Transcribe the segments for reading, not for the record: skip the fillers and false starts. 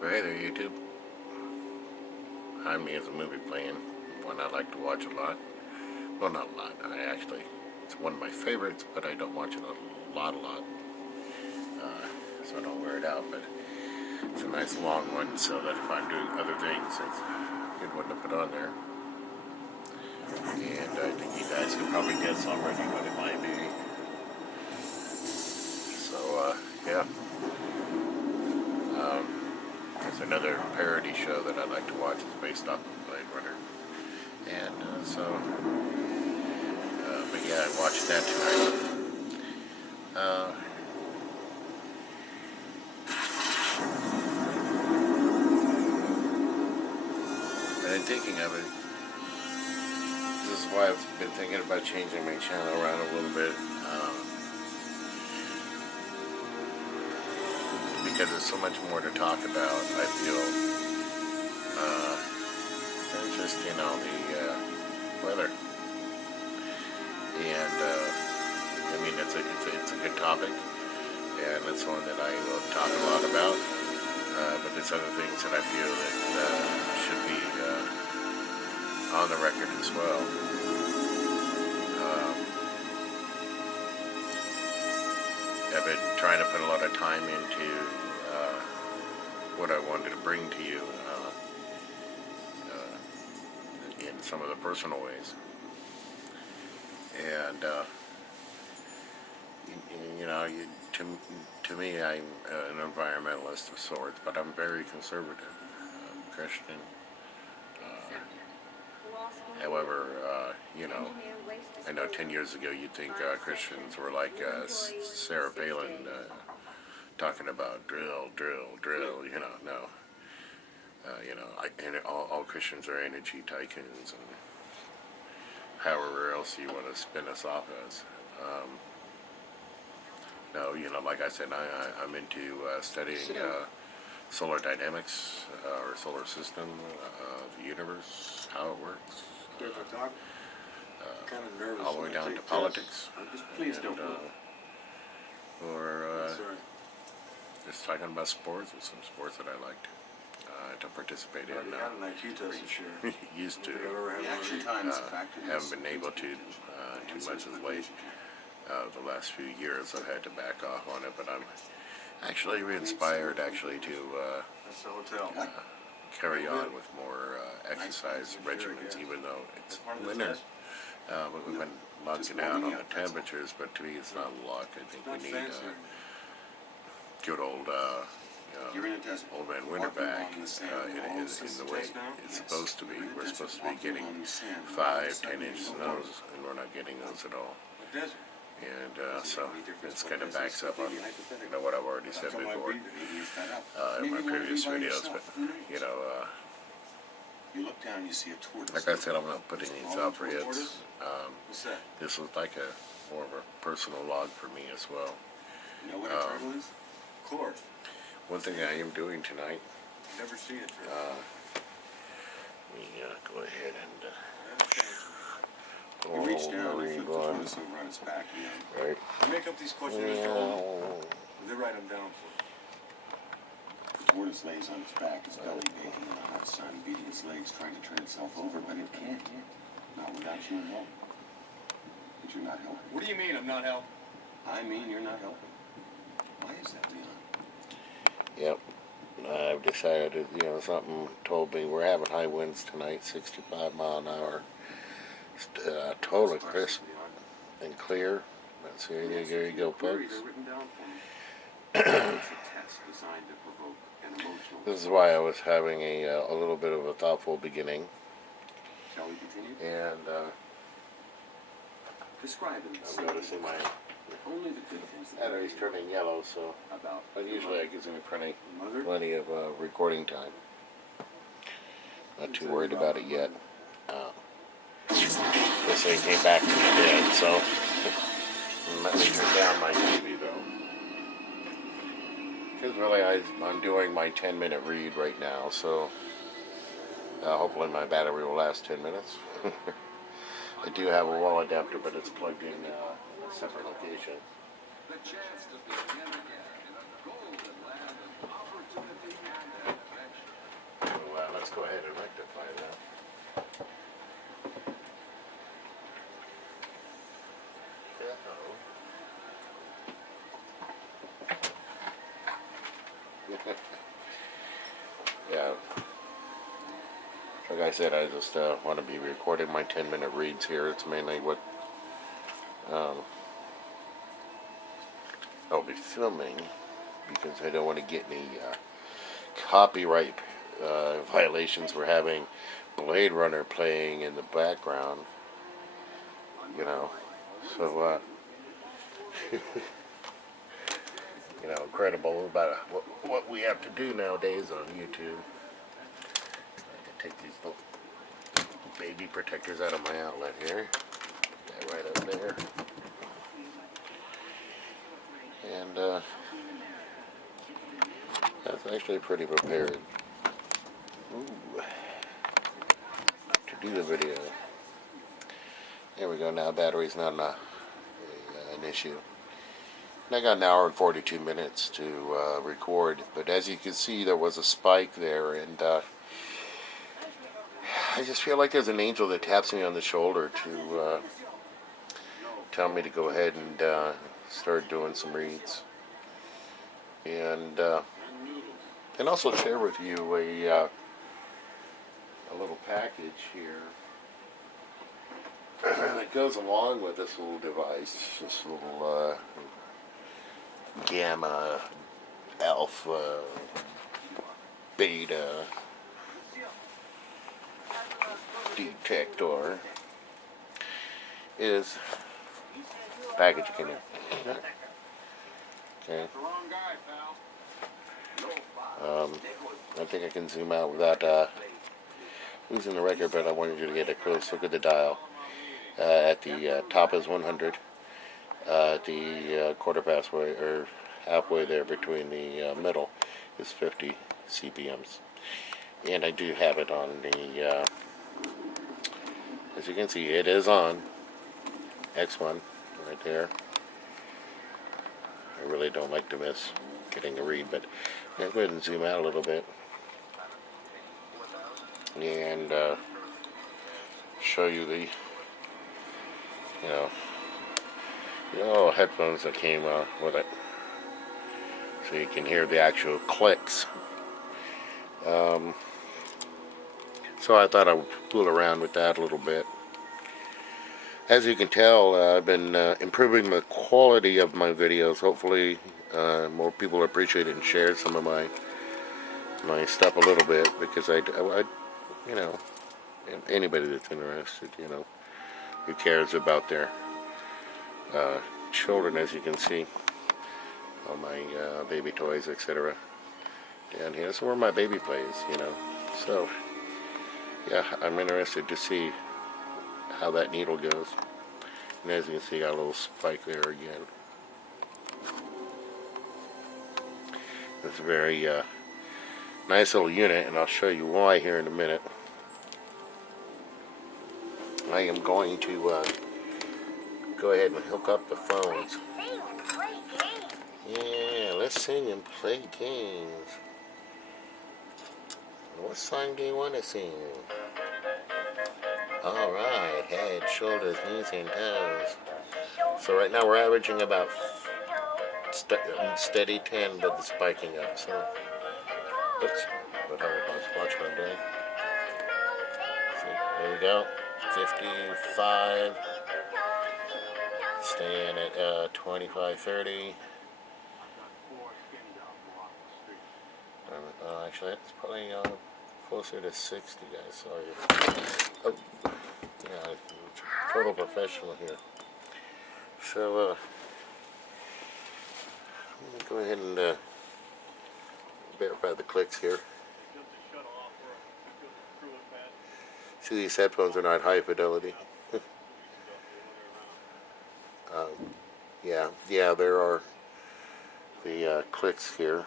Well, hey there, YouTube. Behind me is a movie playing, one I like to watch a lot. Well, not a lot. It's one of my favorites, but I don't watch it a lot. So I don't wear it out. But it's a nice long one, so that if I'm doing other things, it's a good one to put on there. And I think you guys can probably guess already what it might be. So, yeah. It's another parody show that I like to watch. It's based off of Blade Runner. And but yeah, I watched that tonight. And in thinking of it, this is why I've been thinking about changing my channel around a little bit. Because there's so much more to talk about, I feel, than just, the weather. And, I mean, it's a good topic, and it's one that I will talk a lot about, but there's other things that I feel that should be on the record as well. I've been trying to put a lot of time into what I wanted to bring to you in some of the personal ways. And, to me, I'm an environmentalist of sorts, but I'm very conservative. I'm Christian. However, I know 10 years ago you'd think Christians were like Sarah Palin talking about drill. No. All Christians are energy tycoons and however else you want to spin us off as. No, like I said, I'm into studying solar dynamics or solar system of the universe, how it works. All the way down to politics. Or just talking about sports, and some sports that I liked to participate in. Used to. Haven't been able to too much as late. The last few years I've had to back off on it, but I'm actually re-inspired to carry on with more exercise regimens, even though it's winter. But we've been knocking out on the temperatures, but to me it's not luck. I think we need good old man winter back in the way it's supposed to be. We're supposed to be getting 5-10 inch snows, and we're not getting those at all. And so this kind of backs up on what I've already said before in my previous videos. But like I said, I'm not putting these out for hits. This was like more of a personal log for me as well. One thing I am doing tonight. Let me go ahead and. He reached down and flipped the tortoise over on its back. Right. You make up these questions, they write them down for you. The tortoise lays on its back, its belly baking in the hot sun, beating its legs, trying to turn itself over, but it can't yet. Not without your help. But you're not helping. What do you mean I'm not helping? I mean you're not helping. Why is that, Leon? Yep. I've decided, something told me we're having high winds tonight, 65 mile an hour. Totally crisp and clear. So there you go, folks. This is why I was having a little bit of a thoughtful beginning. Shall we continue? And I'm noticing my battery's turning yellow, so but usually that gives me plenty of recording time. Not too worried about it yet. This thing came back from the dead, so let me turn down my TV though. Because really I'm doing my 10-minute read right now, so hopefully my battery will last 10 minutes. I do have a wall adapter, but it's plugged in a separate location. like I said, I just want to be recording my 10-minute reads here. It's mainly what I'll be filming, because I don't want to get any copyright violations for having Blade Runner playing in the background, you know. So, you know, incredible about what we have to do nowadays on YouTube. I can take these little baby protectors out of my outlet here. Put that right up there. And that's actually pretty prepared. Ooh. To do the video. There we go. Now battery's not an issue. And I got an hour and 42 minutes to record, but as you can see, there was a spike there, and I just feel like there's an angel that taps me on the shoulder to tell me to go ahead and start doing some reads, and also share with you a little package here that goes along with this little device, this little gamma, alpha, beta detector. Is package in here. Okay. I think I can zoom out without losing the record, but I wanted you to get a close look at the dial. At the top is 100. The quarter passway, or halfway there between the middle, is 50 CPMs. And I do have it on the, as you can see, it is on X1 right there. I really don't like to miss getting a read, but I'm going to go ahead and zoom out a little bit and show you the, headphones that came with it, so you can hear the actual clicks. So I thought I would fool around with that a little bit. As you can tell, I've been improving the quality of my videos. Hopefully more people appreciate it and share some of my stuff a little bit, because I anybody that's interested, who cares about their children, as you can see, all my baby toys, etc. down here. That's where my baby plays, So, yeah, I'm interested to see how that needle goes. And as you can see, got a little spike there again. It's a very nice little unit, and I'll show you why here in a minute. I am going to go ahead and hook up the phones. Yeah, let's sing and play games. What song do you want to sing? Alright, head, shoulders, knees, and toes. So right now we're averaging about steady 10, but it's spiking up. So, oops, but watch what I'm doing. See, there we go, 55. Staying at 25, 30. Actually, that's probably closer to 60, guys. Sorry. Oh, yeah, total professional here. So, let me go ahead and verify the clicks here. See, these headphones are not high fidelity. Yeah, there are the clicks here.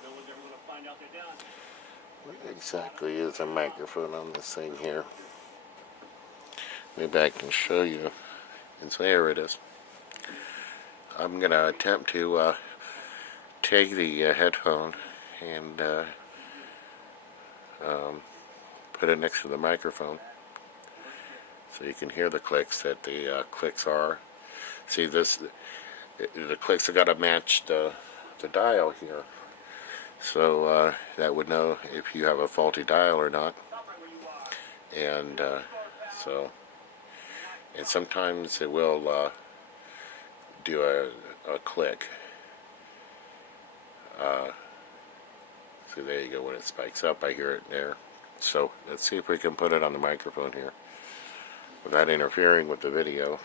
What exactly is a microphone on this thing here? Maybe I can show you. And so there it is. I'm going to attempt to take the headphone and put it next to the microphone, so you can hear the clicks that the clicks are. See, the clicks have got to match the dial here, so that would know if you have a faulty dial or not. And and sometimes it will do a click. So there you go. When it spikes up, I hear it there. So let's see if we can put it on the microphone here without interfering with the video.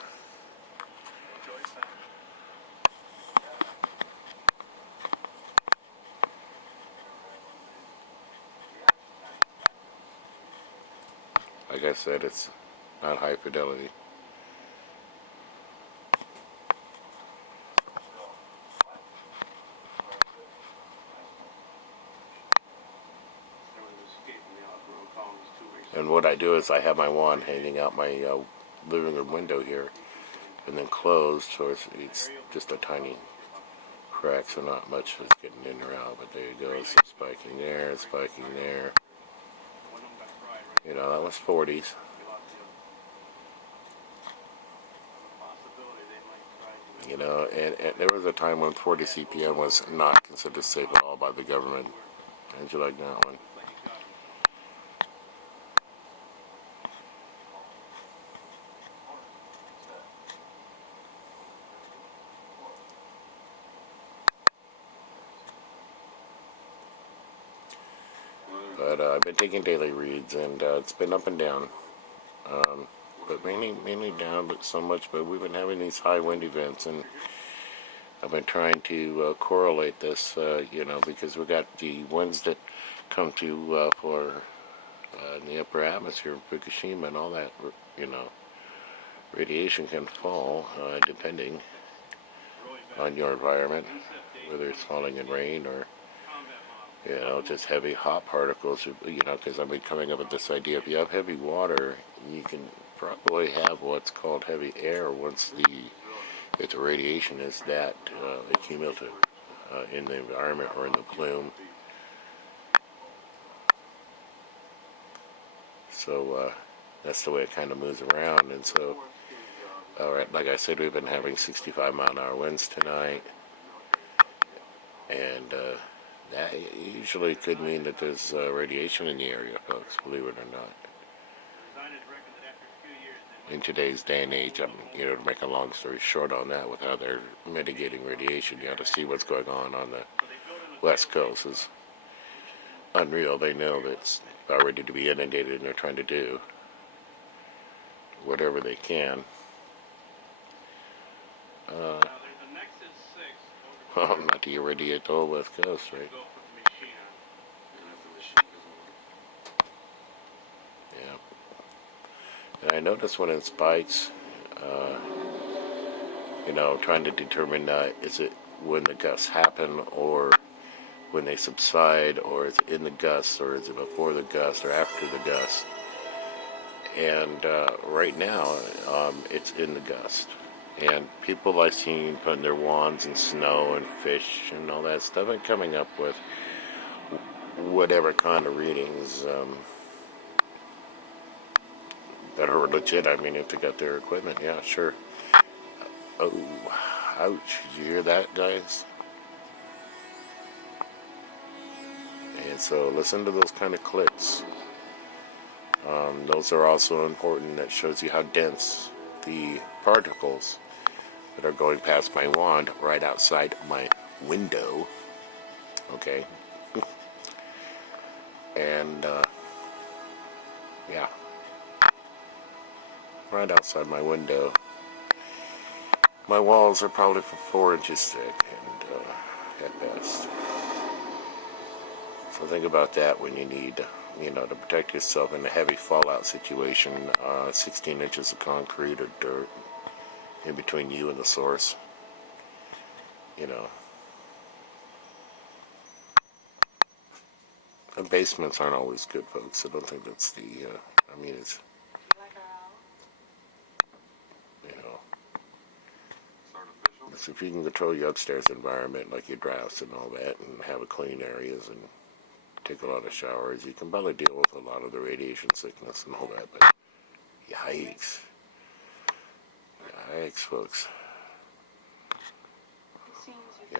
Like I said, it's not high fidelity. And what I do is I have my wand hanging out my living room window here, and then closed, so it's just a tiny crack, so not much is getting in or out. But there you go, some spiking there, spiking there. You know, that was 40s. You know, and there was a time when 40 CPM was not considered safe at all by the government. How'd you like that one? But I've been taking daily reads, and it's been up and down. But mainly down, but so much. But we've been having these high wind events, and I've been trying to correlate this, you know, because we got the winds that come to for in the upper atmosphere in Fukushima and all that, you know, radiation can fall depending on your environment, whether it's falling in rain or, you know, just heavy hot particles, you know, because I've been coming up with this idea, if you have heavy water, you can probably have what's called heavy air once if the radiation is that accumulative in the environment or in the plume. So that's the way it kind of moves around. And so, all right, like I said, we've been having 65-mile-an-hour winds tonight, and that usually could mean that there's radiation in the area, folks, believe it or not. In today's day and age, you know, to make a long story short on that, with how they're mitigating radiation, you have to see what's going on the West Coast. Is unreal. They know that it's about ready to be inundated, and they're trying to do whatever they can. Well, not to irradiate the whole West Coast, right? Yeah. And I notice when it spikes, you know, trying to determine is it when the gusts happen or when they subside, or is it in the gusts, or is it before the gust or after the gust? And right now, it's in the gust. And people I've seen putting their wands in snow and fish and all that stuff and coming up with whatever kind of readings that are legit. I mean, if they got their equipment, yeah, sure. Oh, ouch. Did you hear that, guys? And so listen to those kind of clicks. Those are also important. That shows you how dense the particles that are going past my wand right outside my window. Okay. And, yeah. Right outside my window. My walls are probably 4 inches thick, and at best. So think about that when you need, you know, to protect yourself in a heavy fallout situation. 16 inches of concrete or dirt in between you and the source. You know. And basements aren't always good, folks. I don't think that's the, I mean, it's, you know. So if you can control your upstairs environment, like your drafts and all that, and have a clean areas and take a lot of showers, you can probably deal with a lot of the radiation sickness and all that. But yikes. Yikes, folks. Yeah.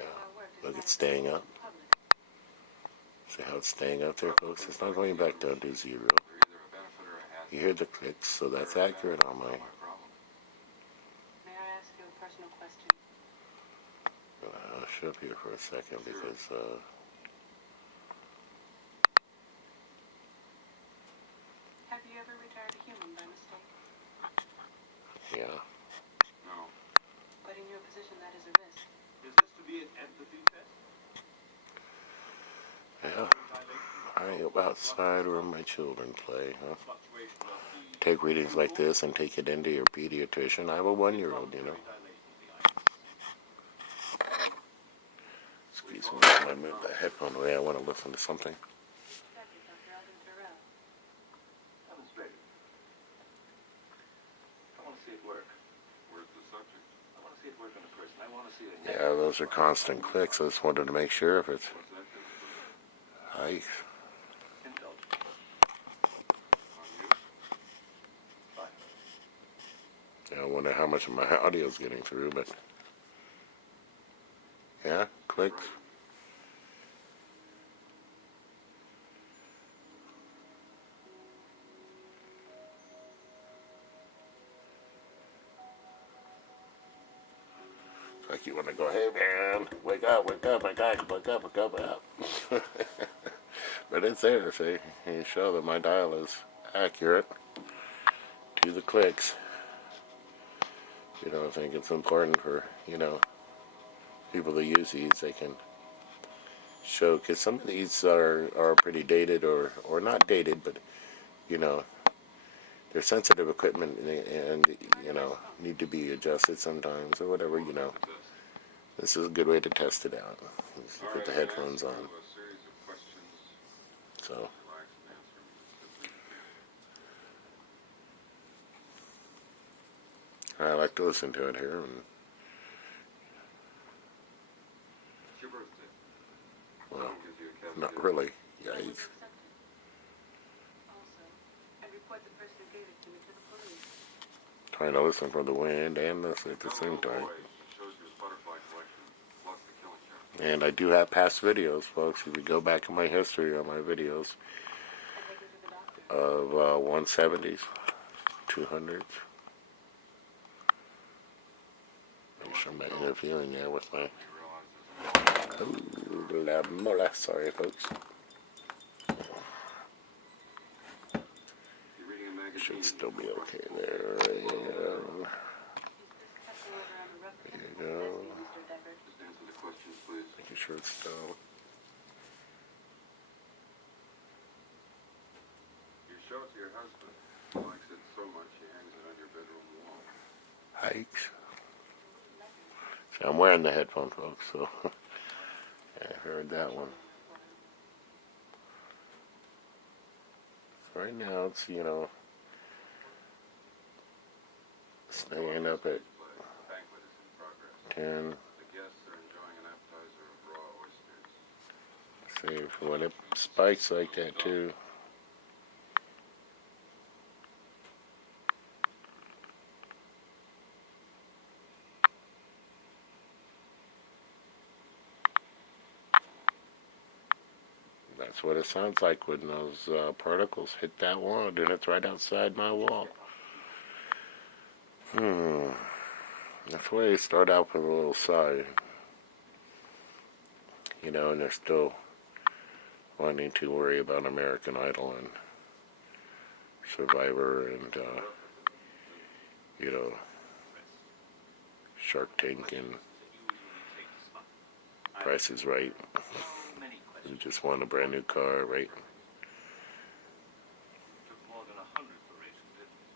Look, it's staying up. See how it's staying up there, folks? It's not going back down to zero. You hear the clicks, so that's accurate on mine. May I ask you a personal question? I'll shut up here for a second because, Have you ever retired a human by mistake? yeah. No. But in your position, that is a risk. Is this to be an empathy test? Yeah. I go outside where my children play, huh? Take readings like this and take it into your pediatrician. I have a 1-year-old, you know. Excuse me, I move the headphone away. I want to listen to something. Demonstrated. I want to see it work. Where's the subject? I want to see it work on a person. I want to see it. Yeah, those are constant clicks. I just wanted to make sure if it's... Hi. I wonder how much of my audio is getting through, but... Yeah, clicks. It's like you want to go, hey man, wake up, my guy, wake up. But it's there, see? You show that my dial is accurate to the clicks. You know, I think it's important for, you know, people that use these, they can show, because some of these are pretty dated or not dated, but, you know, they're sensitive equipment and, you know, need to be adjusted sometimes or whatever, you know. This is a good way to test it out. Just put the headphones on. So. I like to listen to it here. And, well, not really. Yikes. Trying to listen for the wind and this at the same time. And I do have past videos, folks. If you go back in my history on my videos of 170s, 200s. I'm sure I'm not interfering there with my... Oh, la mola. Sorry, folks. Should still be okay there. There you go. Making sure it's still... You show it to your husband. He likes it so much he hangs it on your bedroom wall. Hikes. See, I'm wearing the headphones, folks, so I heard that one. So right now it's, you know, staying up at 10. The guests are enjoying an appetizer of raw oysters. See, when it spikes like that too. That's what it sounds like when those particles hit that wall, and it's right outside my wall. That's why they start out with a little sigh. You know, and they're still wanting to worry about American Idol and Survivor and, you know, Shark Tank and Price is Right. You just want a brand new car, right?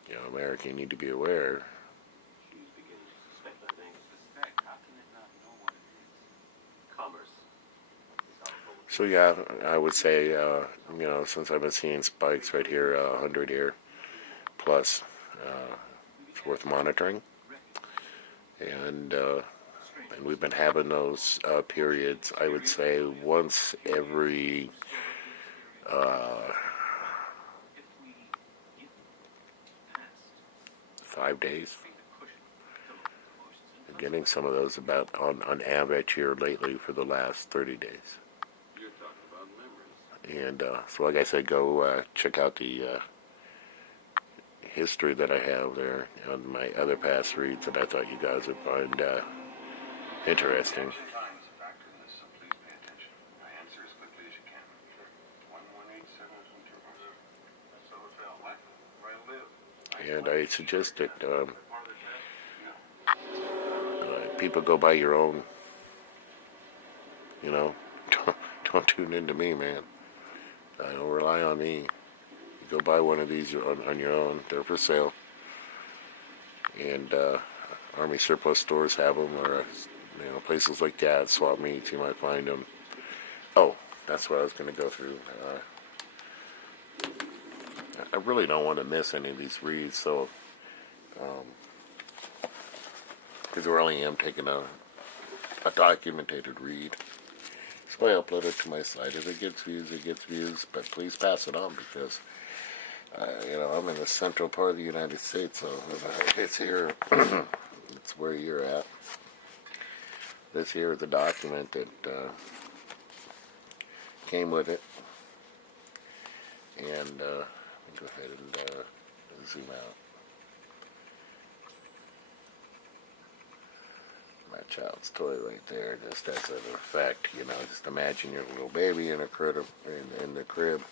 You know, America, you need to be aware. So yeah, I would say, you know, since I've been seeing spikes right here, 100 here, plus, it's worth monitoring. And we've been having those periods, I would say, once every 5 days. I'm getting some of those about on average here lately for the last 30 days. And so like I said, go check out the history that I have there on my other past reads that I thought you guys would find interesting. And I suggest that people go by your own, don't tune into me, man. Don't rely on me. You go buy one of these on your own. They're for sale. And Army surplus stores have them, or places like that, swap meets, you might find them. Oh, that's what I was going to go through. I really don't want to miss any of these reads, so because I really am taking a documented read. So I upload it to my site. If it gets views, it gets views. But please pass it on because, I'm in the central part of the United States, so if it's here, it's where you're at. This here is a document that came with it. And let me go ahead and zoom out. My child's toy right there, just as an effect, just imagine your little baby in a crib, in the crib.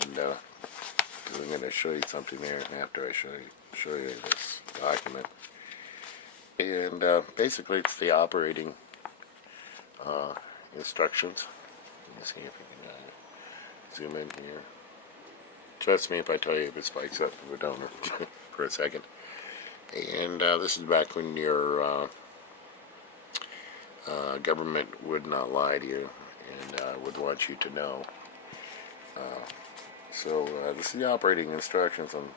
And I'm going to show you something there after I show you this document. And basically it's the operating instructions. Let me see if we can zoom in here. Trust me if I tell you if it spikes up, if it don't for a second. And this is back when your government would not lie to you and would want you to know. So this is the operating instructions on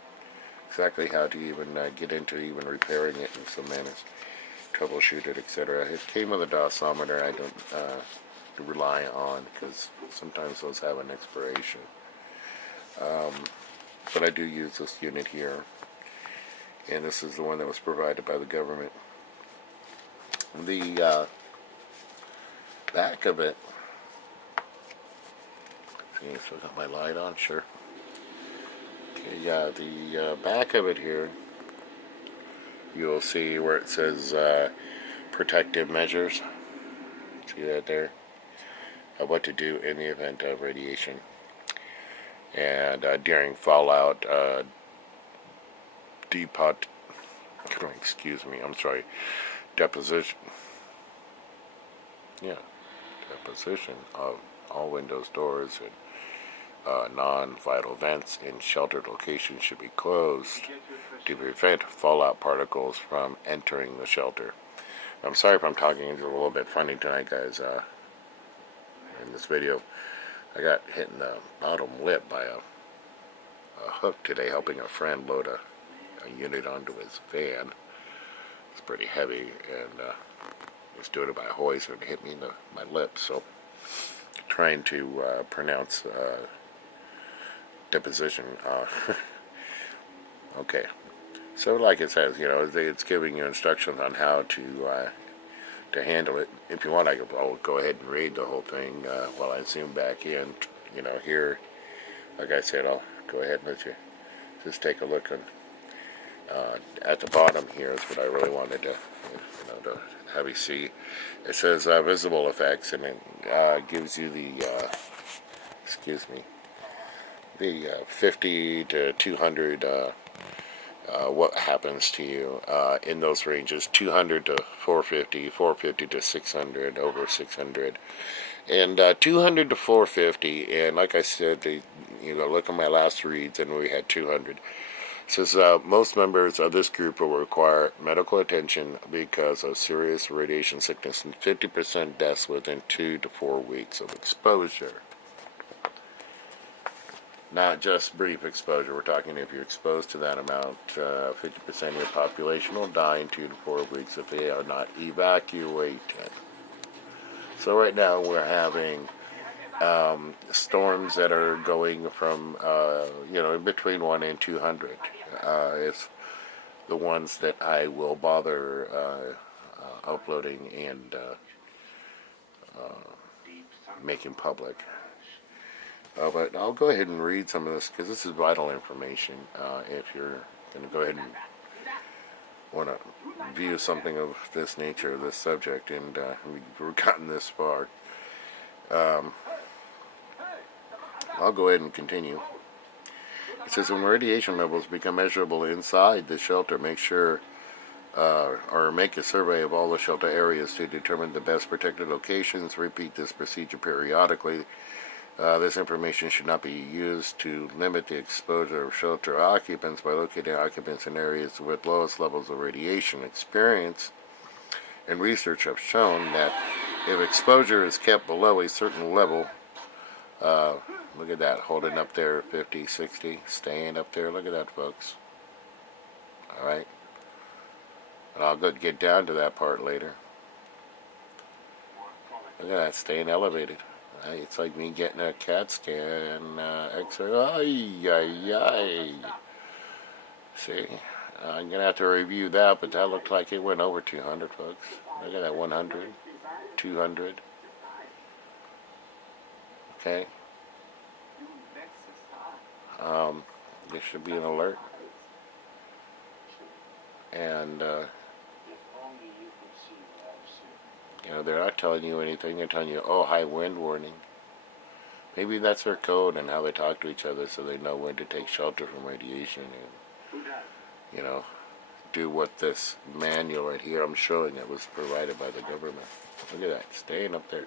exactly how to even get into even repairing it in some manners, troubleshoot it, etc. It came with a dosimeter. I don't rely on because sometimes those have an expiration. But I do use this unit here. And this is the one that was provided by the government. The back of it, see, still got my light on, sure. Okay, yeah, the back of it here, you'll see where it says protective measures. See that there? What to do in the event of radiation. And during fallout, deposition. Yeah, deposition of all windows, doors, and non-vital vents in sheltered locations should be closed to prevent fallout particles from entering the shelter. I'm sorry if I'm talking a little bit funny tonight, guys. In this video, I got hit in the bottom lip by a hook today, helping a friend load a unit onto his van. It's pretty heavy, and was doing it by a hoist, and it hit me in my lip. So, trying to pronounce deposition. Okay. So, like it says, it's giving you instructions on how to handle it. If you want, I'll go ahead and read the whole thing while I zoom back in. Here, like I said, I'll go ahead and let you just take a look on. At the bottom here is what I really wanted to have you see. It says visible effects, and it gives you the 50 to 200 what happens to you in those ranges, 200 to 450, 450 to 600, over 600, and 200 to 450. And like I said, look at my last reads, and we had 200. It says most members of this group will require medical attention because of serious radiation sickness and 50% deaths within 2 to 4 weeks of exposure. Not just brief exposure. We're talking if you're exposed to that amount, 50% of your population will die in 2 to 4 weeks if they are not evacuated. So right now we're having storms that are going from, between 1 and 200. It's the ones that I will bother uploading and making public. But I'll go ahead and read some of this because this is vital information. If you're going to go ahead and want to view something of this nature, this subject, and we've gotten this far, I'll go ahead and continue. It says when radiation levels become measurable inside the shelter, make sure or make a survey of all the shelter areas to determine the best protected locations. Repeat this procedure periodically. This information should not be used to limit the exposure of shelter occupants by locating occupants in areas with lowest levels of radiation. Experience and research have shown that if exposure is kept below a certain level, look at that, holding up there 50, 60, staying up there, look at that, folks. Alright? And I'll go get down to that part later. Look at that, staying elevated. It's like me getting a CAT scan, X-ray. Ay, ay, ay. See, I'm going to have to review that, but that looked like it went over 200, folks. Look at that, 100, 200. Okay. There should be an alert. And, they're not telling you anything. They're telling you, oh, high wind warning. Maybe that's their code and how they talk to each other so they know when to take shelter from radiation and, do what this manual right here I'm showing that was provided by the government. Look at that, staying up there.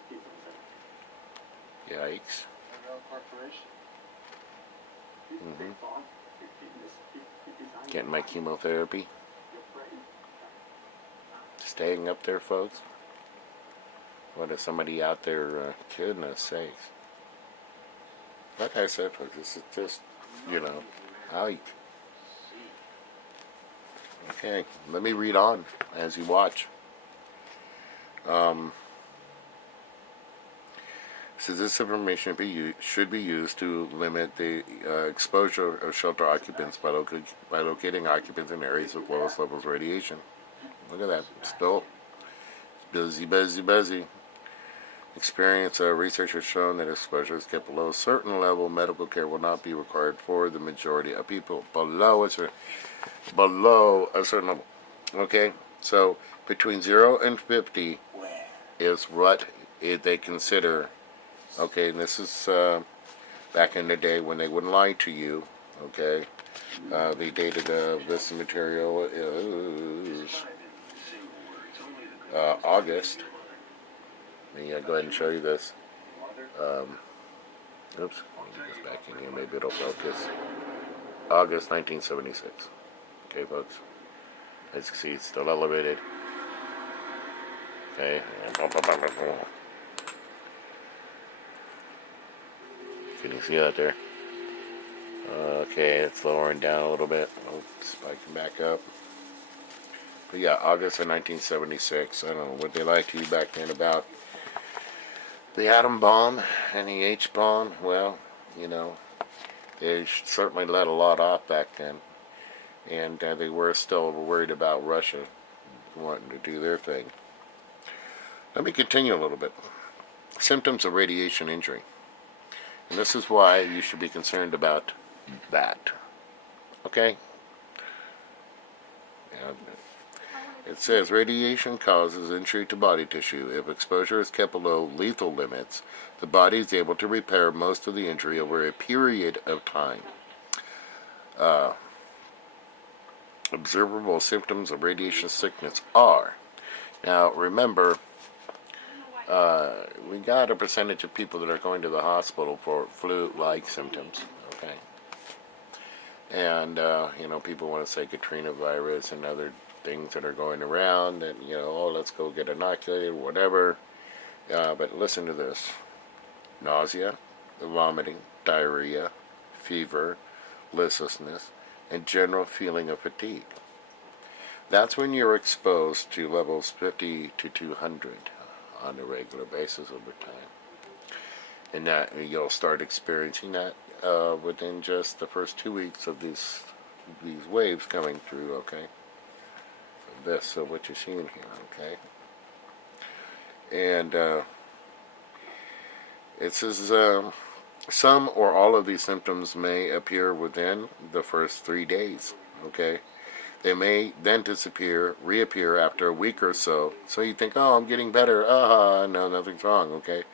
Yikes. Getting my chemotherapy. Staying up there, folks. What if somebody out there, goodness sakes. Like I said, folks, this is just, hike. Okay, let me read on as you watch. Says this information should be used to limit the exposure of shelter occupants by locating occupants in areas with lowest levels of radiation. Look at that, still busy, busy, busy. Experience research has shown that exposure is kept below a certain level. Medical care will not be required for the majority of people below a certain level. Okay, so between 0 and 50 is what they consider. Okay, and this is back in the day when they wouldn't lie to you. Okay, the date of this material is August. Let me go ahead and show you this. Oops, let me get this back in here. Maybe it'll focus. August 1976. Okay, folks. As you can see, it's still elevated. Okay. Can you see that there? Okay, it's lowering down a little bit. Oh, spiking back up. But yeah, August of 1976. I don't know what they lied to you back then about the atom bomb and the H-bomb. Well, they certainly let a lot off back then. And they were still worried about Russia wanting to do their thing. Let me continue a little bit. Symptoms of radiation injury. And this is why you should be concerned about that. Okay? It says radiation causes injury to body tissue. If exposure is kept below lethal limits, the body is able to repair most of the injury over a period of time. Observable symptoms of radiation sickness are. Now, remember, we got a percentage of people that are going to the hospital for flu-like symptoms, okay? And, people want to say Katrina virus and other things that are going around and, let's go get inoculated, whatever. But listen to this. Nausea, vomiting, diarrhea, fever, listlessness, and general feeling of fatigue. That's when you're exposed to levels 50 to 200 on a regular basis over time. And that you'll start experiencing that within just the first 2 weeks of these waves coming through, okay? So what you're seeing here, okay? And it says Some or all of these symptoms may appear within the first 3 days. Okay, they may then disappear, reappear after a week or so. So you think, oh, I'm getting better. No, nothing's wrong. Okay,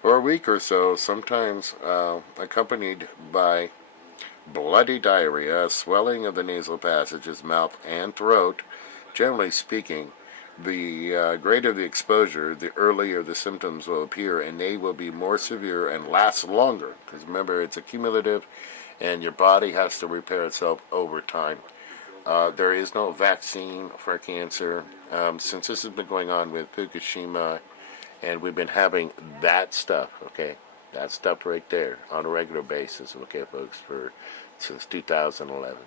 for a week or so, sometimes accompanied by bloody diarrhea, swelling of the nasal passages, mouth, and throat. Generally speaking, the greater the exposure, the earlier the symptoms will appear, and they will be more severe and last longer. Because remember, it's accumulative, and your body has to repair itself over time. There is no vaccine for cancer. Since this has been going on with Fukushima, and we've been having that stuff, okay, that stuff right there on a regular basis, okay, folks, since 2011.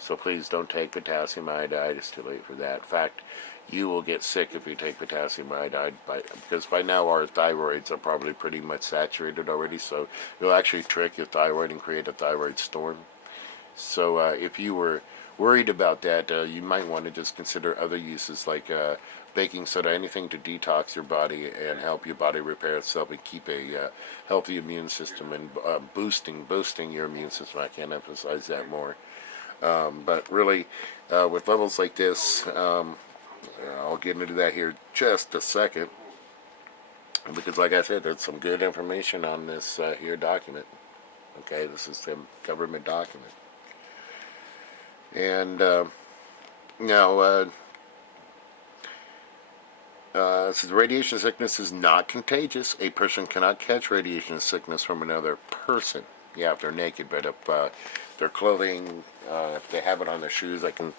So please don't take potassium iodide. It's too late for that. In fact, you will get sick if you take potassium iodide because by now our thyroids are probably pretty much saturated already. So you'll actually trick your thyroid and create a thyroid storm. So if you were worried about that, you might want to just consider other uses like baking soda, anything to detox your body and help your body repair itself and keep a healthy immune system and boosting your immune system. I can't emphasize that more. But really, with levels like this, I'll get into that here just a second. Because like I said, there's some good information on this here document. Okay, this is the government document. And now, says radiation sickness is not contagious. A person cannot catch radiation sickness from another person. Yeah, if they're naked, but if their clothing, if they have it on their shoes, they can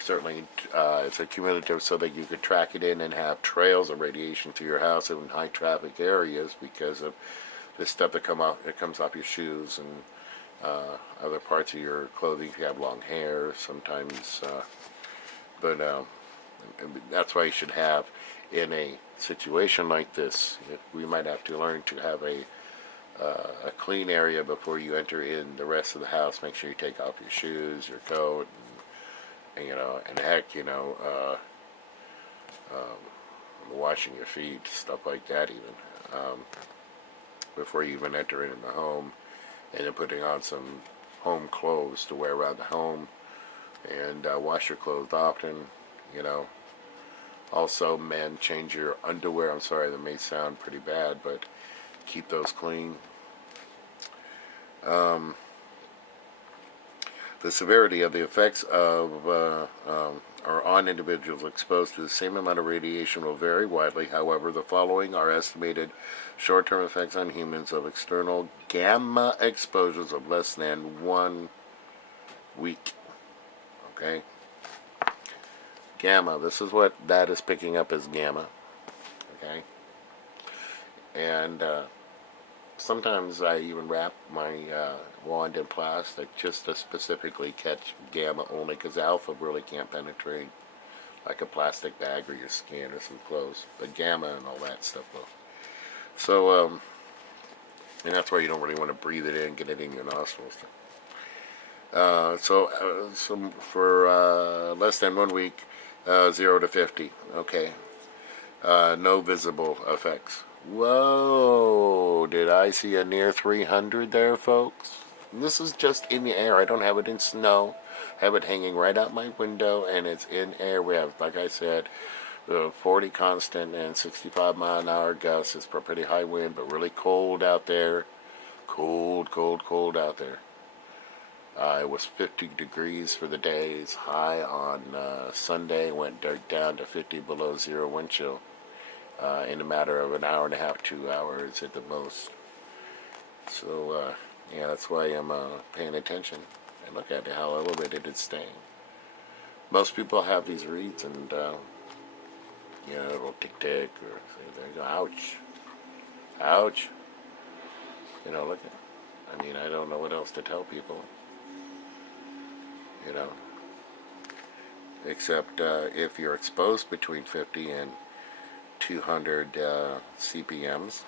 certainly, it's accumulative so that you could track it in and have trails of radiation to your house in high traffic areas because of this stuff that comes off your shoes and other parts of your clothing if you have long hair sometimes. But that's why you should have, in a situation like this, we might have to learn to have a clean area before you enter in the rest of the house. Make sure you take off your shoes, your coat, and heck, washing your feet, stuff like that even, before you even enter into the home, and then putting on some home clothes to wear around the home, and wash your clothes often, Also, men, change your underwear. I'm sorry, that may sound pretty bad, but keep those clean. The severity of the effects or on individuals exposed to the same amount of radiation will vary widely. However, the following are estimated short-term effects on humans of external gamma exposures of less than 1 week. Okay? Gamma, this is what that is picking up as gamma. Okay? And sometimes I even wrap my wand in plastic just to specifically catch gamma only, because alpha really can't penetrate like a plastic bag or your skin or some clothes, but gamma and all that stuff will. So, and that's why you don't really want to breathe it in, get it in your nostrils. So for less than 1 week, 0 to 50, okay. No visible effects. Whoa, did I see a near 300 there, folks? And this is just in the air. I don't have it in snow. I have it hanging right out my window, and it's in air. We have, like I said, the 40 constant and 65 mile an hour gusts. It's a pretty high wind, but really cold out there. Cold out there. It was 50 degrees for the days. High on Sunday, went down to 50 below zero wind chill. In a matter of an hour and a half, 2 hours at the most. So, yeah, that's why I'm paying attention and look at how elevated it's staying. Most people have these reads and, it'll tick-tick or say, there you go, ouch. Ouch. Look at, I don't know what else to tell people. Except if you're exposed between 50 and 200 CPMs.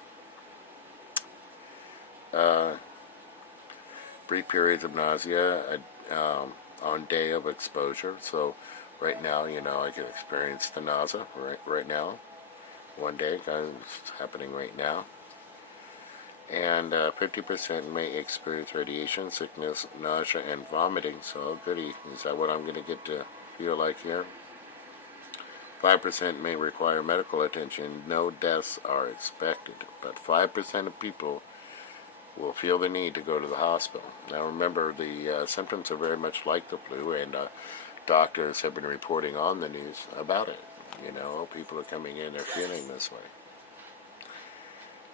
Brief periods of nausea on day of exposure. So right now, I can experience the nausea right now. One day, it's happening right now. And 50% may experience radiation sickness, nausea, and vomiting. So, goody, is that what I'm going to get to feel like here? 5% may require medical attention. No deaths are expected, but 5% of people will feel the need to go to the hospital. Now, remember, the symptoms are very much like the flu, and doctors have been reporting on the news about it. You know, people are coming in, they're feeling this way.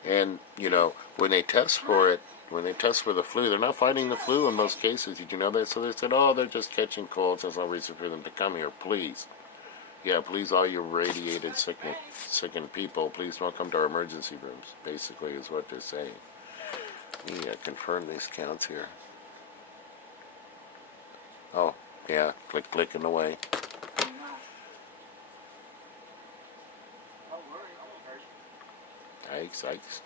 And, you know, when they test for it, when they test for the flu, they're not fighting the flu in most cases. Did you know that? So they said, oh, they're just catching colds. There's no reason for them to come here. Please. Yeah, please, all you radiated, sickened people, please don't come to our emergency rooms, basically is what they're saying. Let me confirm these counts here. Oh, yeah, clicking away. Yikes.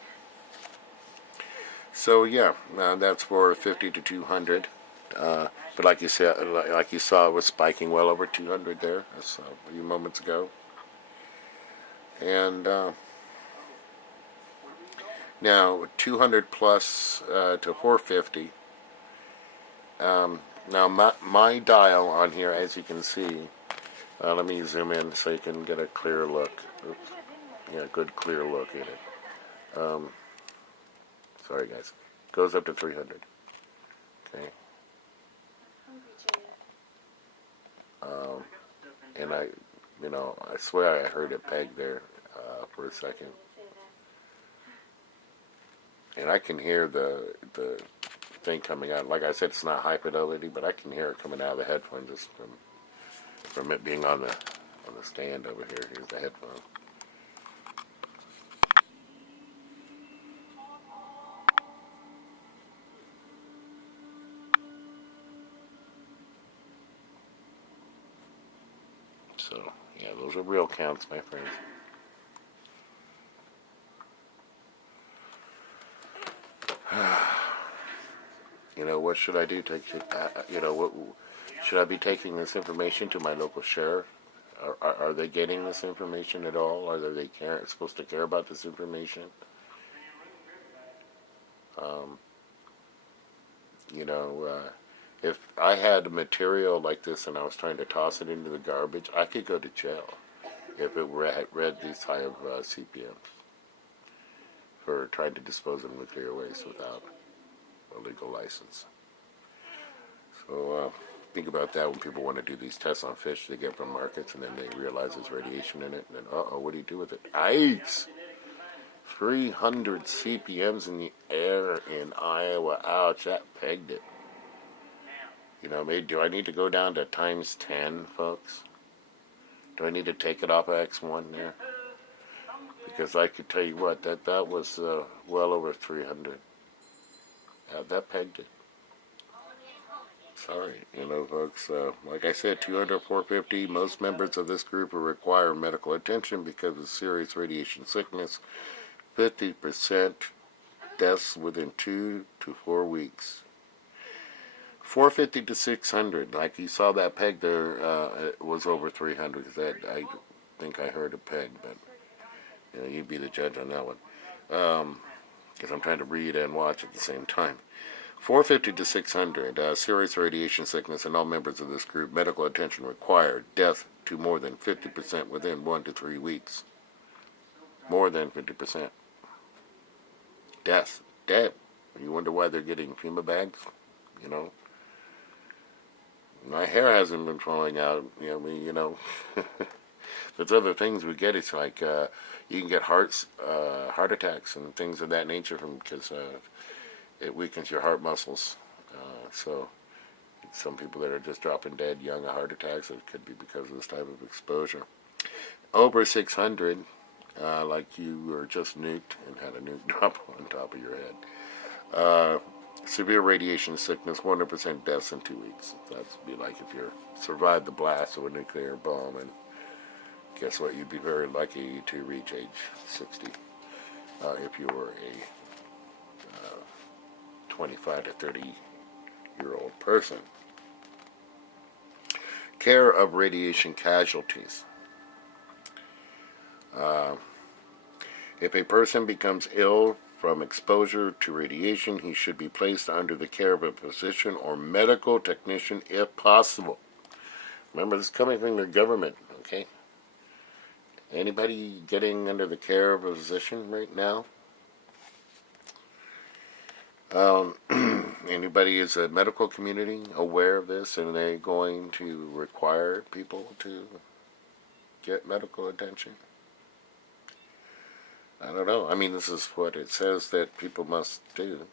So yeah, that's for 50 to 200. But like you said, like you saw, it was spiking well over 200 there. That's a few moments ago. And now 200 plus to 450. Now my dial on here, as you can see, let me zoom in so you can get a clear look. Oops. Yeah, good clear look at it. Sorry guys, goes up to 300. Okay. And I swear I heard it peg there for a second. And I can hear the thing coming out. Like I said, it's not high fidelity, but I can hear it coming out of the headphone just from it being on the stand over here. Here's the headphone. So, yeah, those are real counts, my friends. You know, what should I do? Should I be taking this information to my local sheriff? Are they getting this information at all? Are they supposed to care about this information? If I had material like this and I was trying to toss it into the garbage, I could go to jail if it read these high of CPMs for trying to dispose of nuclear waste without a legal license. So think about that when people want to do these tests on fish they get from markets, and then they realize there's radiation in it, and then, what do you do with it? Yikes! 300 CPMs in the air in Iowa. Ouch, that pegged it. You know, do I need to go down to times 10, folks? Do I need to take it off of X1 there? Because I could tell you what, that was well over 300. That pegged it. Sorry, folks. Like I said, 200, 450. Most members of this group will require medical attention because of serious radiation sickness. 50% deaths within 2 to 4 weeks. 450 to 600. Like you saw that peg there, it was over 300. I think I heard a peg, but you'd be the judge on that one. Because I'm trying to read and watch at the same time. 450 to 600. Serious radiation sickness in all members of this group. Medical attention required. Death to more than 50% within 1 to 3 weeks. More than 50%. Death. Dead. You wonder why they're getting FEMA bags? My hair hasn't been falling out. There's other things we get. It's like you can get heart attacks and things of that nature because it weakens your heart muscles. So some people that are just dropping dead young of heart attacks, it could be because of this type of exposure. Over 600, like you were just nuked and had a nuke drop on top of your head. Severe radiation sickness, 100% deaths in 2 weeks. That'd be like if you survived the blast of a nuclear bomb, and guess what? You'd be very lucky to reach age 60 if you were a 25 to 30-year-old person. Care of radiation casualties. If a person becomes ill from exposure to radiation, he should be placed under the care of a physician or medical technician if possible. Remember, this is coming from the government, okay? Anybody getting under the care of a physician right now? Anybody is a medical community aware of this, and they're going to require people to get medical attention? I don't know. I mean, this is what it says that people must do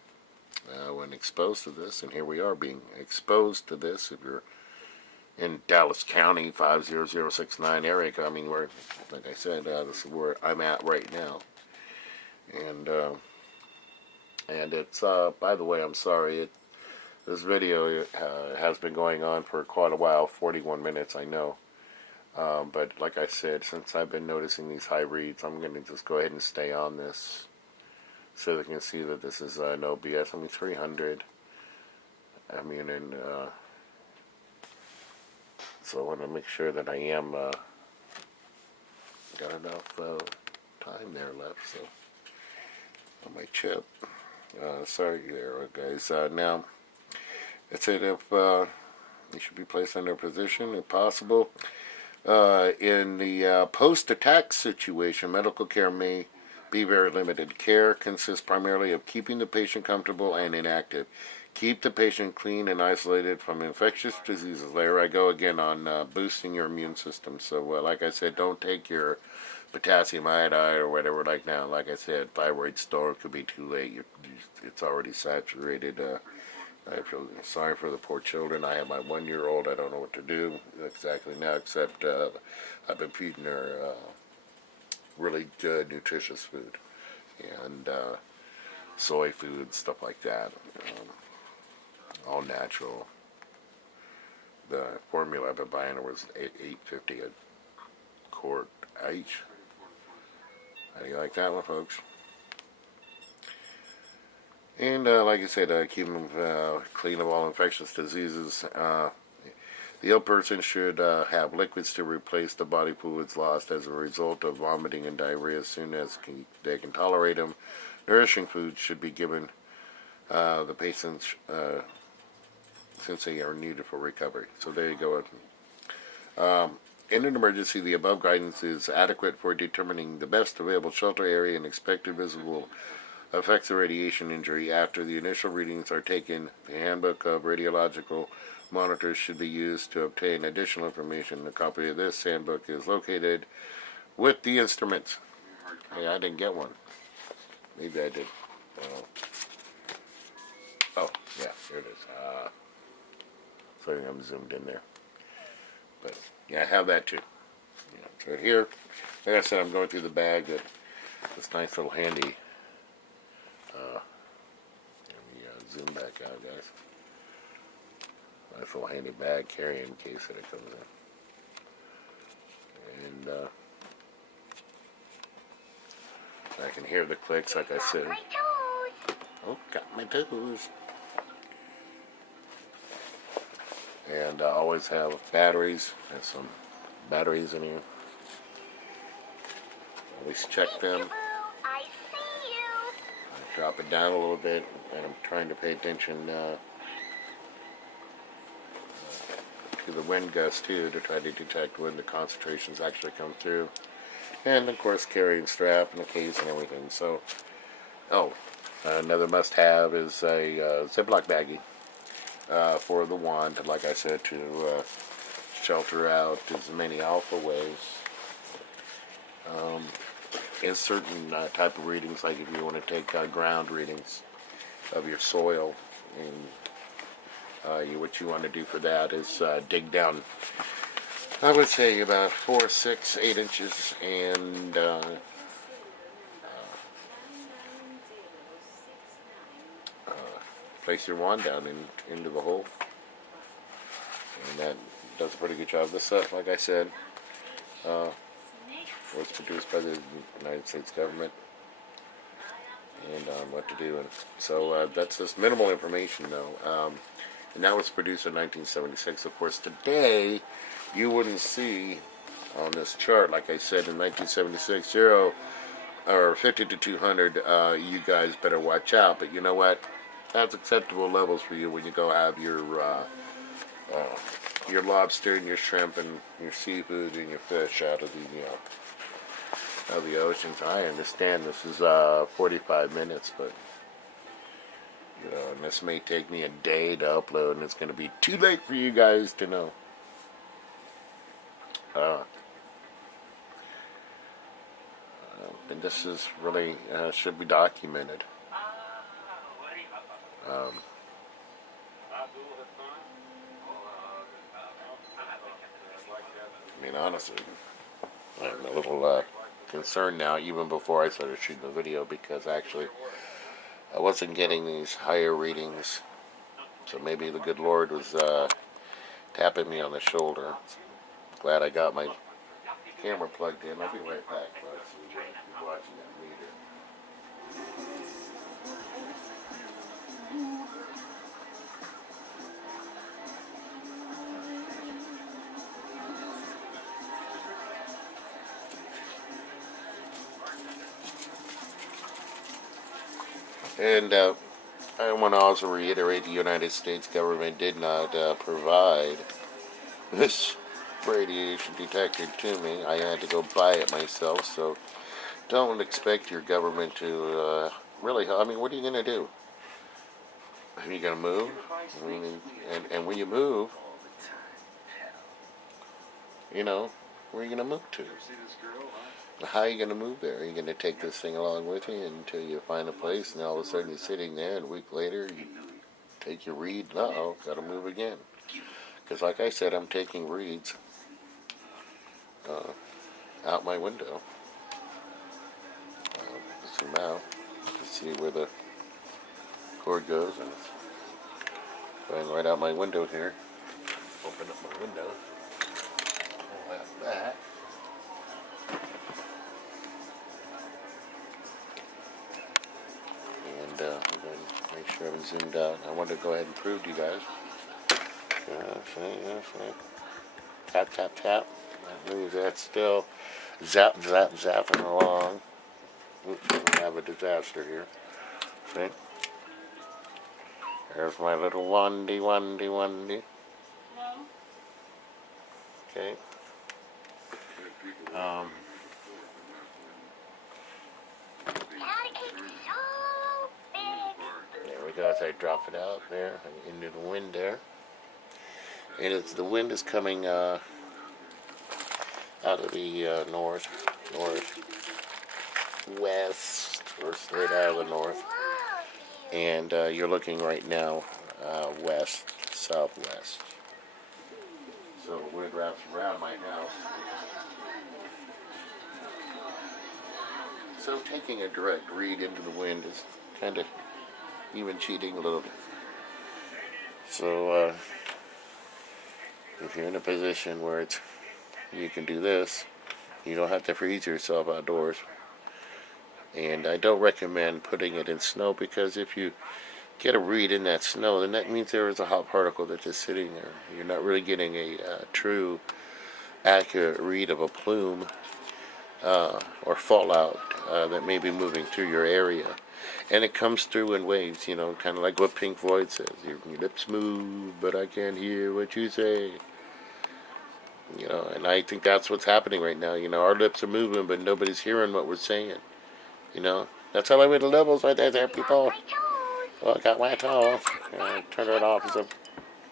when exposed to this, and here we are being exposed to this. If you're in Dallas County, 50069 area, I mean, we're, like I said, this is where I'm at right now, and it's, by the way, I'm sorry, this video has been going on for quite a while, 41 minutes, I know. But like I said, since I've been noticing these high reads, I'm going to just go ahead and stay on this so they can see that this is no BS. I mean, 300. I mean, and so I want to make sure that I am got enough time there left. So on my chip. Sorry there, guys. Now, it said if you should be placed under a position, if possible. In the post-attack situation, medical care may be very limited. Care consists primarily of keeping the patient comfortable and inactive. Keep the patient clean and isolated from infectious diseases. There I go again on boosting your immune system. So, like I said, don't take your potassium iodide or whatever like now. Like I said, thyroid storm could be too late. It's already saturated. I feel sorry for the poor children. I have my 1-year-old. I don't know what to do exactly now, except I've been feeding her really good, nutritious food and soy food, stuff like that. All natural. The formula I've been buying her was $8.50 a quart each. How do you like that one, folks? And like I said, keep them clean of all infectious diseases. The ill person should have liquids to replace the body fluids lost as a result of vomiting and diarrhea as soon as they can tolerate them. Nourishing foods should be given the patients since they are needed for recovery. So there you go. In an emergency, the above guidance is adequate for determining the best available shelter area and expected visible effects of radiation injury. After the initial readings are taken, the handbook of radiological monitors should be used to obtain additional information. A copy of this handbook is located with the instruments. Hey, I didn't get one. Maybe I did. Oh, yeah, there it is. Sorry, I'm zoomed in there. But, yeah, I have that too. Yeah, it's right here. Like I said, I'm going through the bag. This nice little handy. Let me zoom back out, guys. Nice little handy bag carrying case that it comes in. And I can hear the clicks, like I said. Oh, got my toes. And I always have batteries. There's some batteries in here. Always check them. Drop it down a little bit, and I'm trying to pay attention to the wind gust too, to try to detect when the concentrations actually come through. And of course, carrying strap and a case and everything. So, another must-have is a Ziploc baggie for the wand, like I said, to shelter out as many alpha waves. In certain type of readings, like if you want to take ground readings of your soil, and what you want to do for that is dig down, I would say about 4, 6, 8 inches, and place your wand down into the hole, and that does a pretty good job. This stuff, like I said, was produced by the United States government, and what to do. And so that's just minimal information, though. And that was produced in 1976. Of course, today you wouldn't see on this chart, like I said, in 1976, 0 or 50 to 200, you guys better watch out. But you know what? That's acceptable levels for you when you go have your lobster and your shrimp and your seafood and your fish out of the oceans. I understand this is 45 minutes, but and this may take me a day to upload, and it's going to be too late for you guys to know. And this is really should be documented. I mean, honestly, I'm a little concerned now, even before I started shooting the video, because actually I wasn't getting these higher readings. So maybe the good Lord was tapping me on the shoulder. Glad I got my camera plugged in. I'll be right back, folks. Keep watching that meter. And I want to also reiterate the United States government did not provide this radiation detector to me. I had to go buy it myself, so don't expect your government to really, I mean, what are you going to do? Are you going to move? I mean, and when you move, where are you going to move to? How are you going to move there? Are you going to take this thing along with you until you find a place, and all of a sudden you're sitting there, and a week later you take your read, and uh-oh, got to move again. Because like I said, I'm taking reads out my window. Zoom out to see where the cord goes, and it's going right out my window here. Open up my window. Pull that back. And I'm going to make sure I'm zoomed out. I wanted to go ahead and prove to you guys. See. Tap, tap, tap. That means that's still zapping along. Oops, we're going to have a disaster here. See? There's my little wandy. Okay. There we go, as I drop it out there into the wind there. And the wind is coming out of the northwest, or straight out of the north. And you're looking right now west, southwest. So the wind wraps around my house. So taking a direct read into the wind is kind of even cheating a little bit. So if you're in a position where you can do this, you don't have to freeze yourself outdoors. And I don't recommend putting it in snow, because if you get a read in that snow, then that means there is a hot particle that's just sitting there. You're not really getting a true, accurate read of a plume or fallout that may be moving through your area. And it comes through in waves, kind of like what Pink Floyd says. Your lips move, but I can't hear what you say. And I think that's what's happening right now. Our lips are moving, but nobody's hearing what we're saying. That's how I made the levels right there, people. Oh, I got my toes. Turn it off.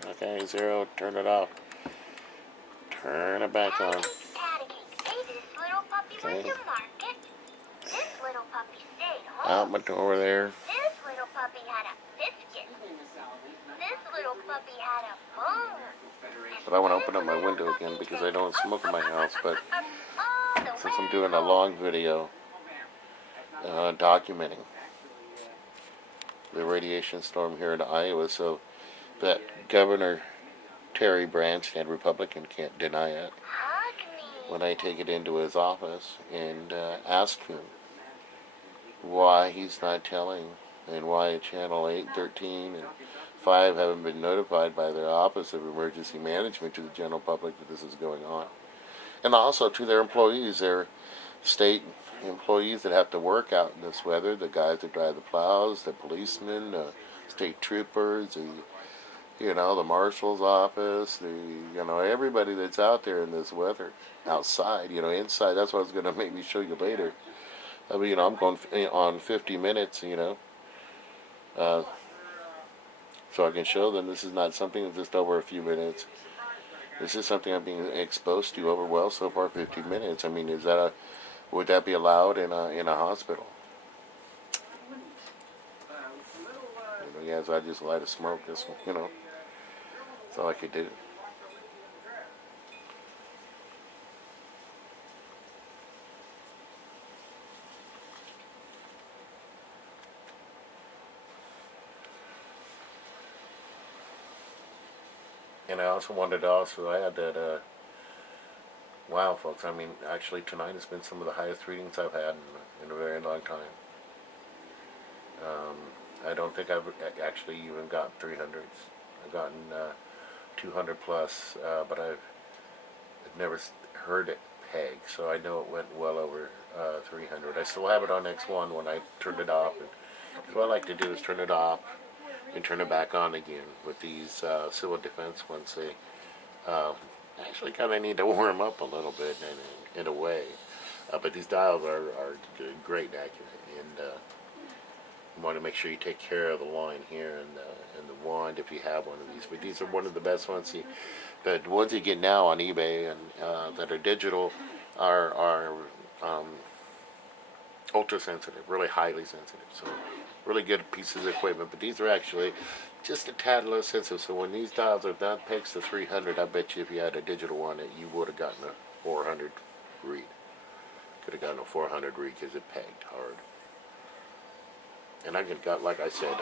Okay, 0, turn it off. Turn it back on. Okay. Out my door there. This little puppy had a biscuit. This little puppy had a bone. But I want to open up my window again because I don't smoke in my house. But since I'm doing a long video documenting the radiation storm here in Iowa, so that Gov.Terry Branstad, Republican, can't deny it. When I take it into his office and ask him why he's not telling, and why Channel 8, 13, and 5 haven't been notified by their Office of Emergency Management to the general public that this is going on. And also to their employees, their state employees that have to work out in this weather, the guys that drive the plows, the policemen, state troopers, the marshal's office, everybody that's out there in this weather, outside, inside. That's what I was going to maybe show you later. I mean, I'm going on 50 minutes, uh, so I can show them this is not something that's just over a few minutes. This is something I'm being exposed to over, well, so far 50 minutes. I mean, would that be allowed in a hospital? Yes, I just light a smoke. This one, that's all I could do. And I also wanted to add that, wow, folks, I mean, actually tonight has been some of the highest readings I've had in a very long time. I don't think I've actually even gotten 300s. I've gotten 200 plus, but I've never heard it peg, so I know it went well over 300. I still have it on X1 when I turned it off. And what I like to do is turn it off and turn it back on again with these civil defense ones. They actually kind of need to warm up a little bit in a way, but these dials are great and accurate, and you want to make sure you take care of the line here and the wand if you have one of these. But these are one of the best ones. The ones you get now on eBay and that are digital are ultra sensitive, really highly sensitive. So really good pieces of equipment. But these are actually just a tad less sensitive. So when these dials are not pegged to 300, I bet you if you had a digital one, you would have gotten a 400 read. Could have gotten a 400 read because it pegged hard. And I got, like I said,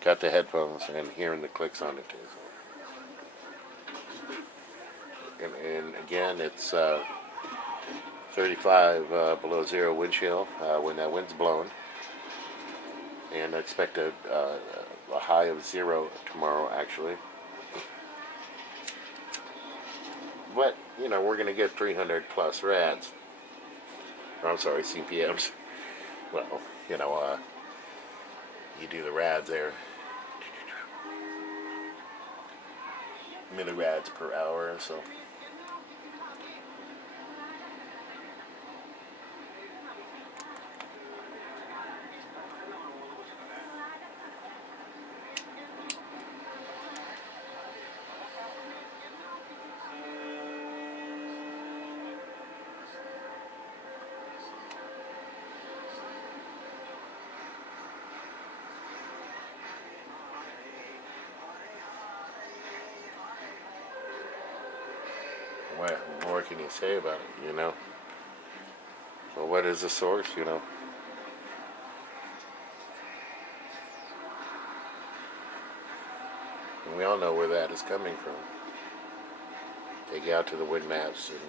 got the headphones and hearing the clicks on it too. So. And again, it's 35 below zero wind chill when that wind's blowing. And I expect a high of 0 tomorrow, actually. But, we're going to get 300 plus rads. Or, I'm sorry, CPMs. Well, you do the rads there. Millirads per hour, so. What more can you say about it, Well, what is the source, And we all know where that is coming from. Take you out to the wind maps, and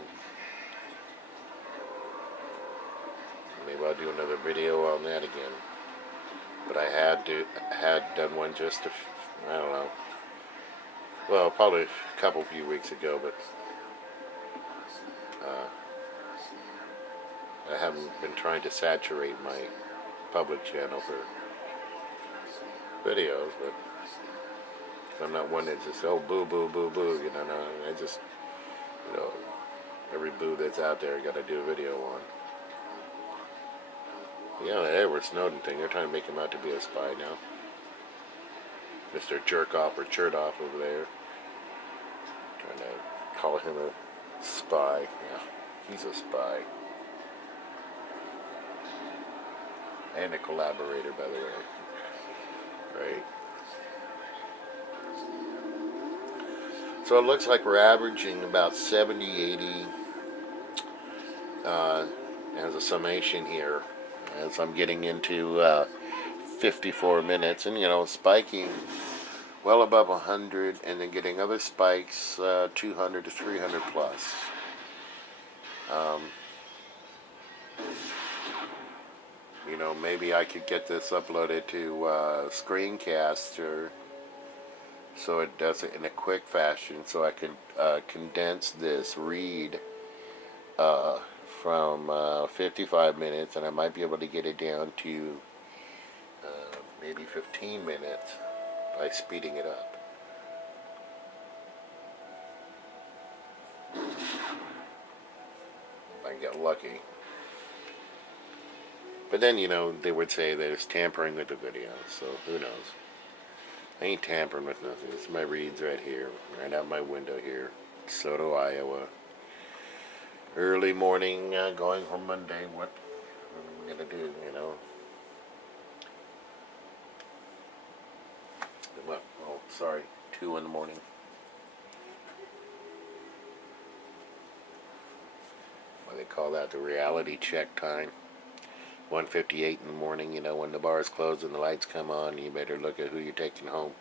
maybe I'll do another video on that again. But I had done one just I don't know. Well, probably a few weeks ago, but I haven't been trying to saturate my public channel for videos, but I'm not one that just, boo, boo, boo, boo, no, I just, every boo that's out there, I gotta do a video on. The Edward Snowden thing, they're trying to make him out to be a spy now. Mr. Jerkoff or Chertoff over there. Trying to call him a spy. Yeah, he's a spy. And a collaborator, by the way. Right? So it looks like we're averaging about 70, 80 as a summation here. As I'm getting into 54 minutes. And, spiking well above 100 and then getting other spikes 200 to 300 plus. Maybe I could get this uploaded to Screencaster so it does it in a quick fashion, so I can condense this read from 55 minutes, and I might be able to get it down to maybe 15 minutes by speeding it up. I get lucky. But then, they would say there's tampering with the video, so who knows. I ain't tampering with nothing. It's my reads right here, right out my window here. Soto, Iowa. Early morning, going home Monday. What am I going to do, What? Oh, sorry. 2 in the morning. What do they call that? The reality check time. 1:58 in the morning, when the bars close and the lights come on, you better look at who you're taking home.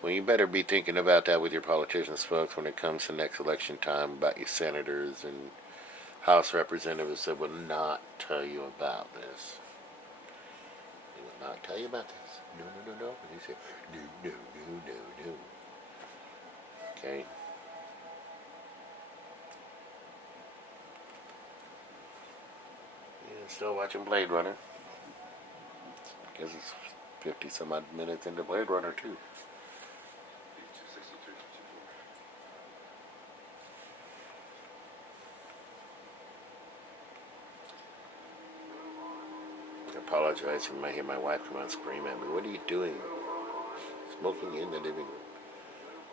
Well, you better be thinking about that with your politicians, folks, when it comes to next election time, about your senators and House representatives that will not tell you about this. They will not tell you about this. No, no, no, no. They say, no, no, no, no, no. Okay? Yeah, still watching Blade Runner. Because it's 50 some odd minutes into Blade Runner, too. I apologize when I hear my wife come out and scream at me. What are you doing? Smoking in the living room.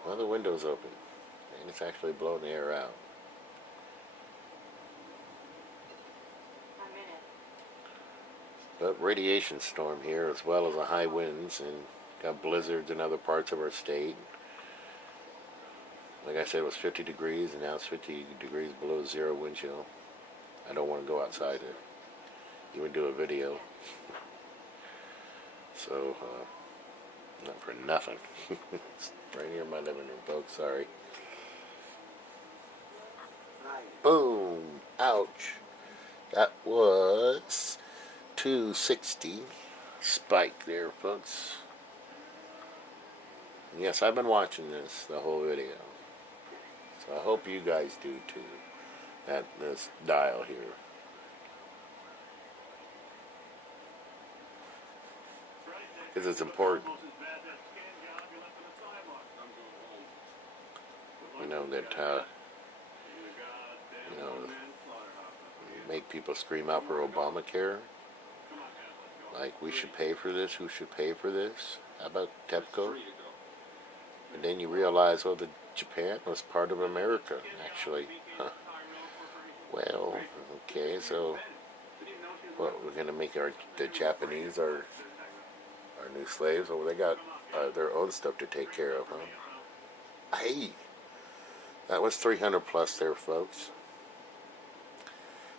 Well, the window's open. And it's actually blowing the air out. But radiation storm here, as well as the high winds, and got blizzards in other parts of our state. Like I said, it was 50 degrees, and now it's 50 degrees below zero wind chill. I don't want to go outside to even do a video. So, not for nothing. It's right here in my living room, folks. Sorry. Boom! Ouch! That was 260 spike there, folks. Yes, I've been watching the whole video. So I hope you guys do too, at this dial here. Because it's important. That, make people scream out for Obamacare. Like, we should pay for this, who should pay for this? How about TEPCO? And then you realize, the Japan was part of America, actually. Huh. Well, okay, so what, we're going to make the Japanese our new slaves? Well, they got their own stuff to take care of, huh? Hey, that was 300 plus there, folks.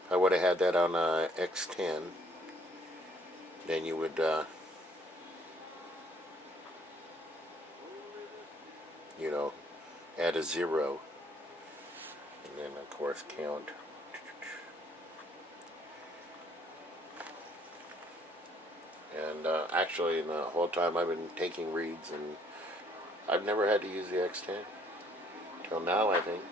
If I would have had that on X10, then you would, add a 0, and then of course count. And actually, the whole time I've been taking reads, and I've never had to use the X10 till now, I think.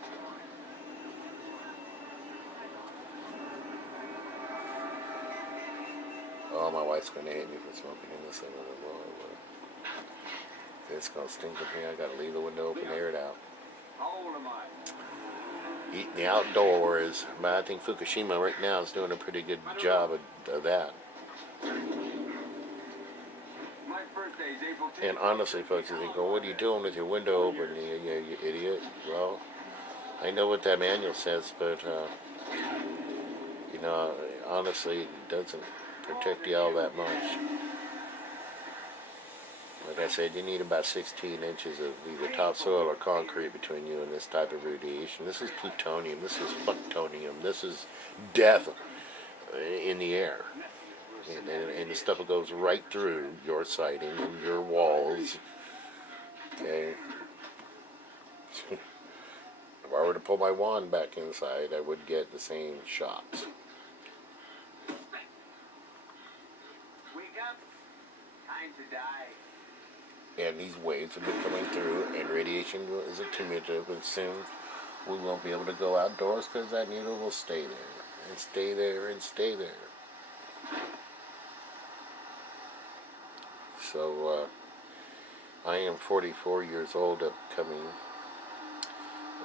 Oh, my wife's gonna hate me for smoking in this thing. It's gonna stink in here. I gotta leave the window open, air it out. Eating the outdoors, but I think Fukushima right now is doing a pretty good job of that. And honestly, folks, you think, well, what are you doing with your window open, you idiot? Well, I know what that manual says, but, honestly, it doesn't protect you all that much. Like I said, you need about 16 inches of either topsoil or concrete between you and this type of radiation. This is plutonium. This is fucktonium. This is death in the air. And the stuff that goes right through your siding and your walls. Okay? If I were to pull my wand back inside, I would get the same shocks. Wake up. Time to die. And these waves have been coming through, and radiation is accumulative, and soon we won't be able to go outdoors because that needle will stay there and stay there and stay there. So I am 44 years old upcoming,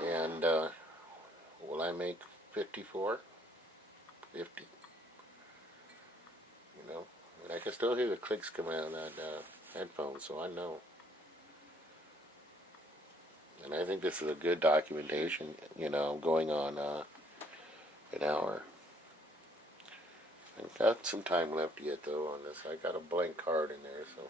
and will I make 54? 50? You know, and I can still hear the clicks coming out of that headphone, so I know. And I think this is a good documentation. You know, I'm going on an hour. I've got some time left yet, though, on this. I got a blank card in there, so.